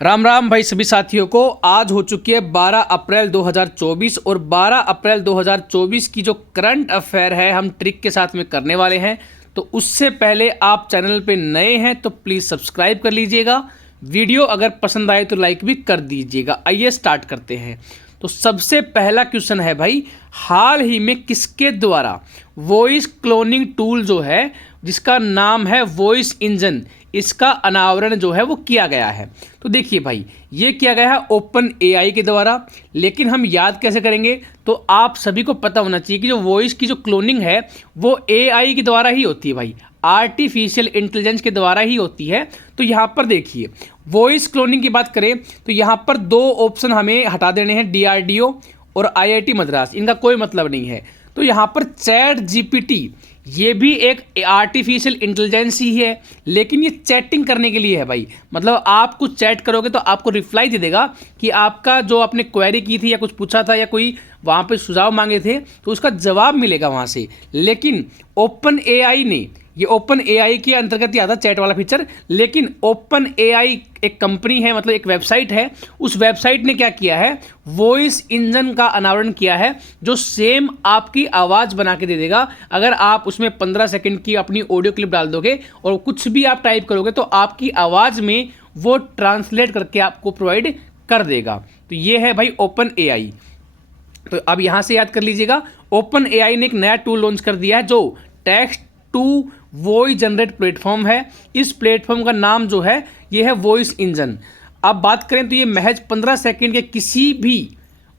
राम राम भाई सभी साथियों को। आज हो चुकी है 12 अप्रैल 2024 और 12 अप्रैल 2024 की जो करंट अफेयर है हम ट्रिक के साथ में करने वाले हैं। तो उससे पहले आप चैनल पे नए हैं तो प्लीज़ सब्सक्राइब कर लीजिएगा। वीडियो अगर पसंद आए तो लाइक भी कर दीजिएगा। आइए स्टार्ट करते हैं। तो सबसे पहला क्वेश्चन है भाई, हाल ही में किसके द्वारा वॉइस क्लोनिंग टूल जो है जिसका नाम है वॉइस इंजन, इसका अनावरण जो है वो किया गया है। तो देखिए भाई, ये किया गया है ओपन एआई के द्वारा। लेकिन हम याद कैसे करेंगे, तो आप सभी को पता होना चाहिए कि जो वॉइस की जो क्लोनिंग है वो एआई के द्वारा ही होती है भाई, आर्टिफिशियल इंटेलिजेंस के द्वारा ही होती है। तो यहाँ पर देखिए, वॉइस क्लोनिंग की बात करें तो यहाँ पर दो ऑप्शन हमें हटा देने हैं, डीआरडीओ और आईआईटी मद्रास, इनका कोई मतलब नहीं है। तो यहाँ पर चैट जीपीटी ये भी एक आर्टिफिशियल इंटेलिजेंस ही है, लेकिन ये चैटिंग करने के लिए है भाई। मतलब आप कुछ चैट करोगे तो आपको रिप्लाई दे देगा कि आपका जो आपने क्वेरी की थी या कुछ पूछा था या कोई वहाँ पे सुझाव मांगे थे तो उसका जवाब मिलेगा वहाँ से। लेकिन ओपन एआई ने, ये ओपन एआई के अंतर्गत ही आता चैट वाला फीचर, लेकिन ओपन एआई एक कंपनी है, मतलब एक वेबसाइट है, उस वेबसाइट ने क्या किया है, वॉइस इंजन का अनावरण किया है जो सेम आपकी आवाज़ बना के दे देगा। अगर आप उसमें 15 सेकंड की अपनी ऑडियो क्लिप डाल दोगे और कुछ भी आप टाइप करोगे तो आपकी आवाज़ में वो ट्रांसलेट करके आपको प्रोवाइड कर देगा। तो ये है भाई ओपन एआई। तो अब यहाँ से याद कर लीजिएगा, ओपन एआई ने एक नया टूल लॉन्च कर दिया है जो text to voice generate platform है। इस प्लेटफॉर्म का नाम जो है ये है वॉइस इंजन। अब बात करें तो ये महज 15 सेकंड के किसी भी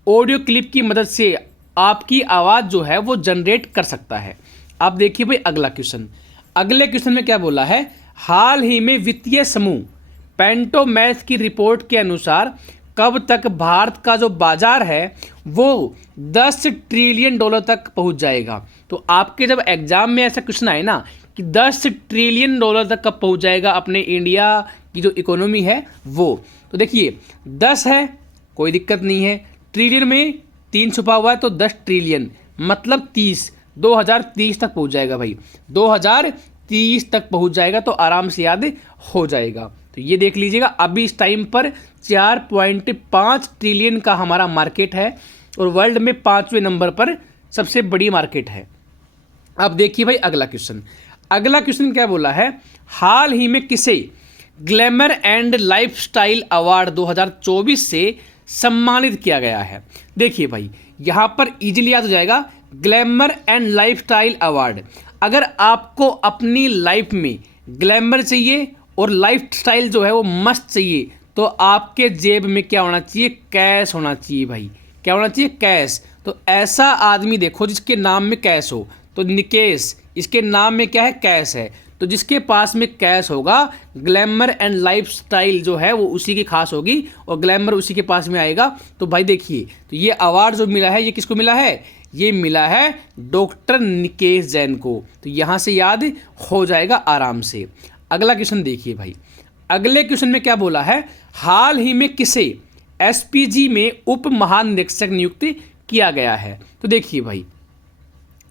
ऑडियो क्लिप की मदद से आपकी आवाज़ जो है वो जनरेट कर सकता है। अब देखिए भाई अगला क्वेश्चन, अगले क्वेश्चन में क्या बोला है, हाल ही में वित्तीय समूह पेंटोमैथ की रिपोर्ट के अनुसार कब तक भारत का जो बाजार है वो 10 ट्रिलियन डॉलर तक पहुंच जाएगा। तो आपके जब एग्जाम में ऐसा क्वेश्चन आए ना कि 10 ट्रिलियन डॉलर तक कब पहुंच जाएगा अपने इंडिया की जो इकोनॉमी है वो, तो देखिए 10 है कोई दिक्कत नहीं है, ट्रिलियन में 3 छुपा हुआ है तो 10 ट्रिलियन मतलब 30, 2030 तक पहुंच जाएगा भाई, 2030 तक पहुंच जाएगा। तो आराम से याद हो जाएगा। तो ये देख लीजिएगा, अभी इस टाइम पर 4.5 ट्रिलियन का हमारा मार्केट है और वर्ल्ड में 5वें नंबर पर सबसे बड़ी मार्केट है। अब देखिए भाई अगला क्वेश्चन, अगला क्वेश्चन क्या बोला है, हाल ही में किसे ग्लैमर एंड लाइफस्टाइल अवार्ड 2024 से सम्मानित किया गया है। देखिए भाई यहाँ पर इजीली याद हो जाएगा, ग्लैमर एंड लाइफस्टाइल अवार्ड। अगर आपको अपनी लाइफ में ग्लैमर चाहिए और लाइफस्टाइल जो है वो मस्त चाहिए तो आपके जेब में क्या होना चाहिए, कैश होना चाहिए भाई। क्या होना चाहिए, कैश। तो ऐसा आदमी देखो जिसके नाम में कैश हो, तो निकेश, इसके नाम में क्या है, कैश है। तो जिसके पास में कैश होगा ग्लैमर एंड लाइफस्टाइल जो है वो उसी की खास होगी और ग्लैमर उसी के पास में आएगा। तो भाई देखिए, तो ये अवार्ड जो मिला है ये किसको मिला है, ये मिला है डॉक्टर निकेश जैन को। तो यहाँ से याद हो जाएगा आराम से। अगला क्वेश्चन देखिए भाई, अगले क्वेश्चन में क्या बोला है, हाल ही में किसे एसपीजी में उप महानिरीक्षक नियुक्त किया गया है। तो देखिए भाई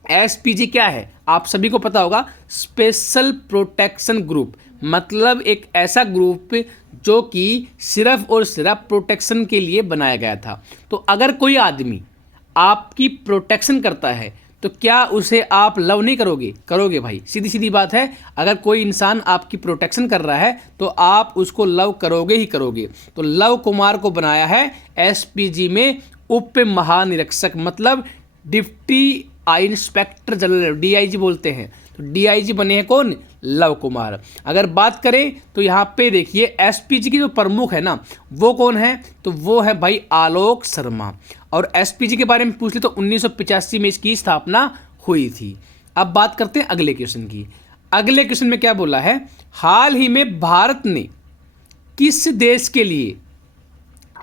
एसपीजी क्या है, आप सभी को पता होगा, स्पेशल प्रोटेक्शन ग्रुप, मतलब एक ऐसा ग्रुप जो कि सिर्फ और सिर्फ प्रोटेक्शन के लिए बनाया गया था। तो अगर कोई आदमी आपकी प्रोटेक्शन करता है तो क्या उसे आप लव नहीं करोगे, करोगे भाई, सीधी सीधी बात है। अगर कोई इंसान आपकी प्रोटेक्शन कर रहा है तो आप उसको लव करोगे ही करोगे। तो लव कुमार को बनाया है एसपीजी में उप महानिरीक्षक, मतलब डिप्टी इंस्पेक्टर जनरल, डीआईजी बोलते हैं। तो डीआईजी बने हैं कौन, लव कुमार। अगर बात करें तो यहाँ पे देखिए एसपीजी के जो प्रमुख है ना वो कौन है, तो वो है भाई आलोक शर्मा। और एसपीजी के बारे में पूछ ले तो 1985 में इसकी स्थापना हुई थी। अब बात करते हैं अगले क्वेश्चन की। अगले क्वेश्चन में क्या बोला है, हाल ही में भारत ने किस देश के लिए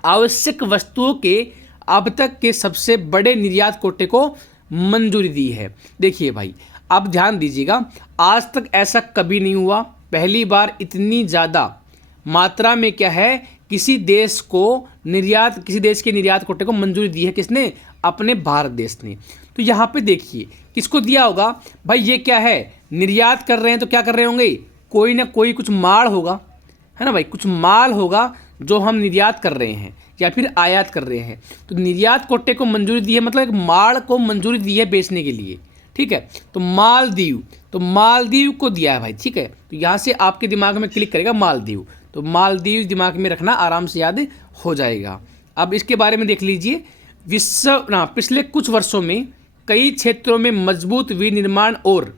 आवश्यक वस्तुओं के अब तक के सबसे बड़े निर्यात कोटे को मंजूरी दी है। देखिए भाई अब ध्यान दीजिएगा, आज तक ऐसा कभी नहीं हुआ, पहली बार इतनी ज़्यादा मात्रा में क्या है किसी देश को निर्यात, किसी देश के निर्यात कोटे को मंजूरी दी है, किसने, अपने भारत देश ने। तो यहाँ पे देखिए किसको दिया होगा भाई, ये क्या है, निर्यात कर रहे हैं तो क्या कर रहे होंगे, कोई ना कोई कुछ माल होगा, है ना भाई, कुछ माल होगा जो हम निर्यात कर रहे हैं या फिर आयात कर रहे हैं। तो निर्यात कोटे को मंजूरी दी है, मतलब एक माल को मंजूरी दी है बेचने के लिए, ठीक है। तो मालदीव, तो मालदीव को दिया है भाई, ठीक है। तो यहाँ से आपके दिमाग में क्लिक करेगा मालदीव, तो मालदीव दिमाग में रखना, आराम से याद हो जाएगा। अब इसके बारे में देख लीजिए, पिछले कुछ वर्षों में कई क्षेत्रों में मजबूत विनिर्माण और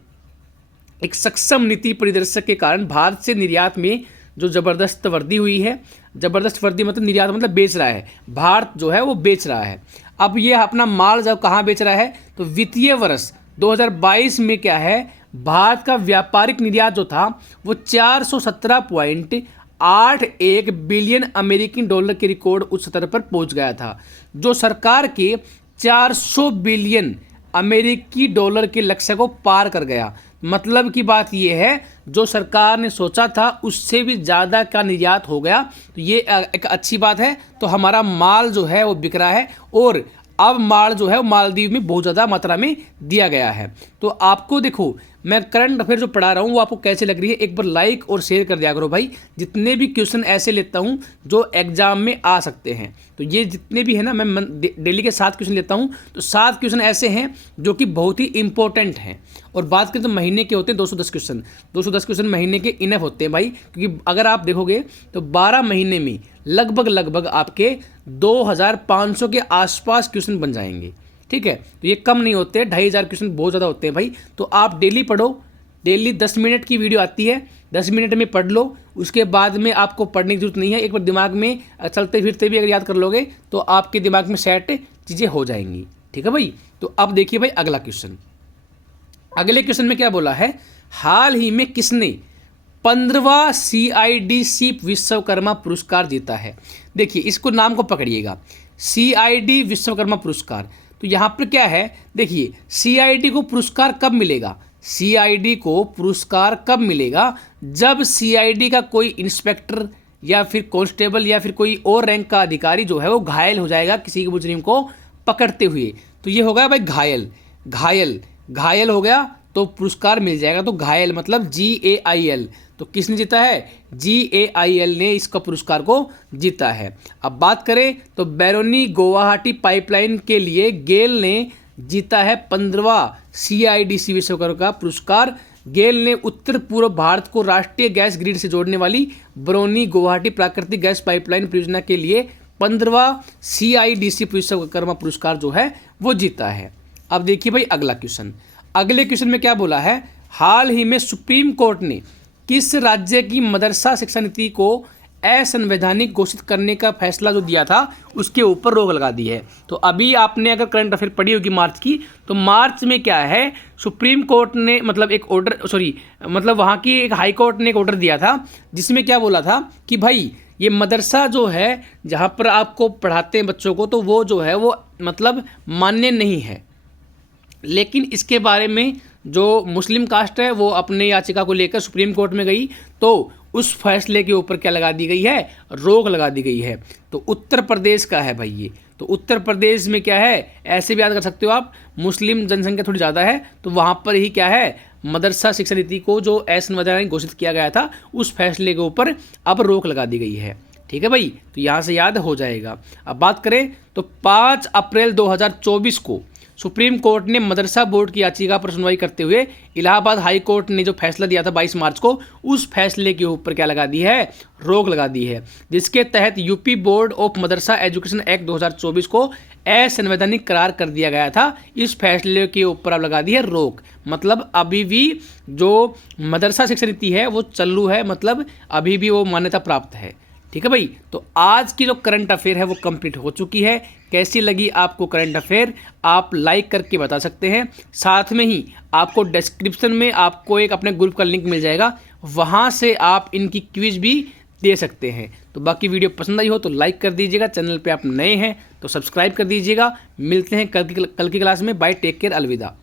एक सक्षम नीति परिदर्शक के कारण भारत से निर्यात में जो ज़बरदस्त वृद्धि हुई है। ज़बरदस्त वृद्धि मतलब निर्यात मतलब बेच रहा है, भारत जो है वो बेच रहा है। अब ये अपना माल जब कहाँ बेच रहा है, तो वित्तीय वर्ष 2022 में क्या है, भारत का व्यापारिक निर्यात जो था वो 417.81 बिलियन अमेरिकी डॉलर के रिकॉर्ड उच्च स्तर पर पहुंच गया था, जो सरकार के 400 बिलियन अमेरिकी डॉलर के लक्ष्य को पार कर गया। मतलब की बात यह है, जो सरकार ने सोचा था उससे भी ज़्यादा का निर्यात हो गया। तो ये एक अच्छी बात है। तो हमारा माल जो है वो बिक रहा है, और अब माल जो है वो मालदीव में बहुत ज़्यादा मात्रा में दिया गया है। तो आपको देखो, मैं करंट अफेयर जो पढ़ा रहा हूँ वो आपको कैसे लग रही है, एक बार लाइक और शेयर कर दिया करो भाई। जितने भी क्वेश्चन ऐसे लेता हूँ जो एग्जाम में आ सकते हैं, तो ये जितने भी है ना, मैं डेली के 7 क्वेश्चन लेता हूँ, तो 7 क्वेश्चन ऐसे हैं जो कि बहुत ही इंपॉर्टेंट हैं। और बात करें तो महीने के होते हैं 210 क्वेश्चन, 210 क्वेश्चन महीने के इनफ होते हैं भाई, क्योंकि अगर आप देखोगे तो 12 महीने में लगभग आपके 2500 के आसपास क्वेश्चन बन जाएंगे, ठीक है। तो ये कम नहीं होते, 2500 क्वेश्चन बहुत ज़्यादा होते हैं भाई। तो आप डेली पढ़ो, डेली 10 मिनट की वीडियो आती है, 10 मिनट में पढ़ लो। उसके बाद में आपको पढ़ने की जरूरत नहीं है, एक बार दिमाग में चलते फिरते भी अगर याद कर लोगे तो आपके दिमाग में सेट चीज़ें हो जाएंगी, ठीक है भाई। तो अब देखिए भाई अगला क्वेश्चन, अगले क्वेश्चन में क्या बोला है, हाल ही में किसने 15वां CIDC विश्वकर्मा पुरस्कार जीता है। देखिए इसको नाम को पकड़िएगा, CID विश्वकर्मा पुरस्कार। तो यहाँ पर क्या है, देखिए CID को पुरस्कार कब मिलेगा, CID को पुरस्कार कब मिलेगा, जब CID का कोई इंस्पेक्टर या फिर कांस्टेबल या फिर कोई और रैंक का अधिकारी जो है वो घायल हो जाएगा किसी के मुजरिम को पकड़ते हुए। तो ये हो गया भाई घायल हो गया तो पुरस्कार मिल जाएगा। तो घायल मतलब GAIL, तो किसने जीता है, GAIL ने इसका पुरस्कार को जीता है। अब बात करें तो बैरोनी गुवाहाटी पाइपलाइन के लिए गेल ने जीता है 15वां CIDC विश्वकर्मा का पुरस्कार। गेल ने उत्तर पूर्व भारत को राष्ट्रीय गैस ग्रिड से जोड़ने वाली बरौनी गुवाहाटी प्राकृतिक गैस पाइपलाइन परियोजना के लिए 15वां CIDC विश्वकर्मा पुरस्कार जो है वो जीता है। अब देखिए भाई अगला क्वेश्चन, अगले क्वेश्चन में क्या बोला है, हाल ही में सुप्रीम कोर्ट ने किस राज्य की मदरसा शिक्षा नीति को असंवैधानिक घोषित करने का फैसला जो दिया था उसके ऊपर रोक लगा दी है। तो अभी आपने अगर करंट अफेयर पढ़ी होगी मार्च की, तो मार्च में क्या है, सुप्रीम कोर्ट ने मतलब एक ऑर्डर, मतलब वहाँ की एक हाई कोर्ट ने एक ऑर्डर दिया था जिसमें क्या बोला था कि भाई ये मदरसा जो है जहाँ पर आपको पढ़ाते हैं बच्चों को, तो वो जो है वो मतलब मान्य नहीं है। लेकिन इसके बारे में जो मुस्लिम कास्ट है वो अपने याचिका को लेकर सुप्रीम कोर्ट में गई, तो उस फैसले के ऊपर क्या लगा दी गई है, रोक लगा दी गई है। तो उत्तर प्रदेश का है भाई ये। तो उत्तर प्रदेश में क्या है, ऐसे भी याद कर सकते हो आप, मुस्लिम जनसंख्या थोड़ी ज़्यादा है, तो वहाँ पर ही क्या है, मदरसा शिक्षा नीति को जो असंवैधानिक घोषित किया गया था उस फैसले के ऊपर अब रोक लगा दी गई है, ठीक है भाई। तो यहाँ से याद हो जाएगा। अब बात करें तो 5 अप्रैल 2024 को सुप्रीम कोर्ट ने मदरसा बोर्ड की याचिका पर सुनवाई करते हुए इलाहाबाद हाई कोर्ट ने जो फैसला दिया था 22 मार्च को, उस फैसले के ऊपर क्या लगा दी है, रोक लगा दी है, जिसके तहत UP board of Madrasa education act 2024 को असंवैधानिक करार कर दिया गया था। इस फैसले के ऊपर अब लगा दी है रोक। मतलब अभी भी जो मदरसा शिक्षा नीति है वो चालू है, मतलब अभी भी वो मान्यता प्राप्त है, ठीक है भाई। तो आज की जो करंट अफेयर है वो कंप्लीट हो चुकी है। कैसी लगी आपको करंट अफेयर, आप लाइक करके बता सकते हैं। साथ में ही आपको डिस्क्रिप्शन में आपको एक अपने ग्रुप का लिंक मिल जाएगा, वहाँ से आप इनकी क्विज भी दे सकते हैं। तो बाकी वीडियो पसंद आई हो तो लाइक कर दीजिएगा, चैनल पे आप नए हैं तो सब्सक्राइब कर दीजिएगा। मिलते हैं कल की क्लास में। बाय, टेक केयर, अलविदा।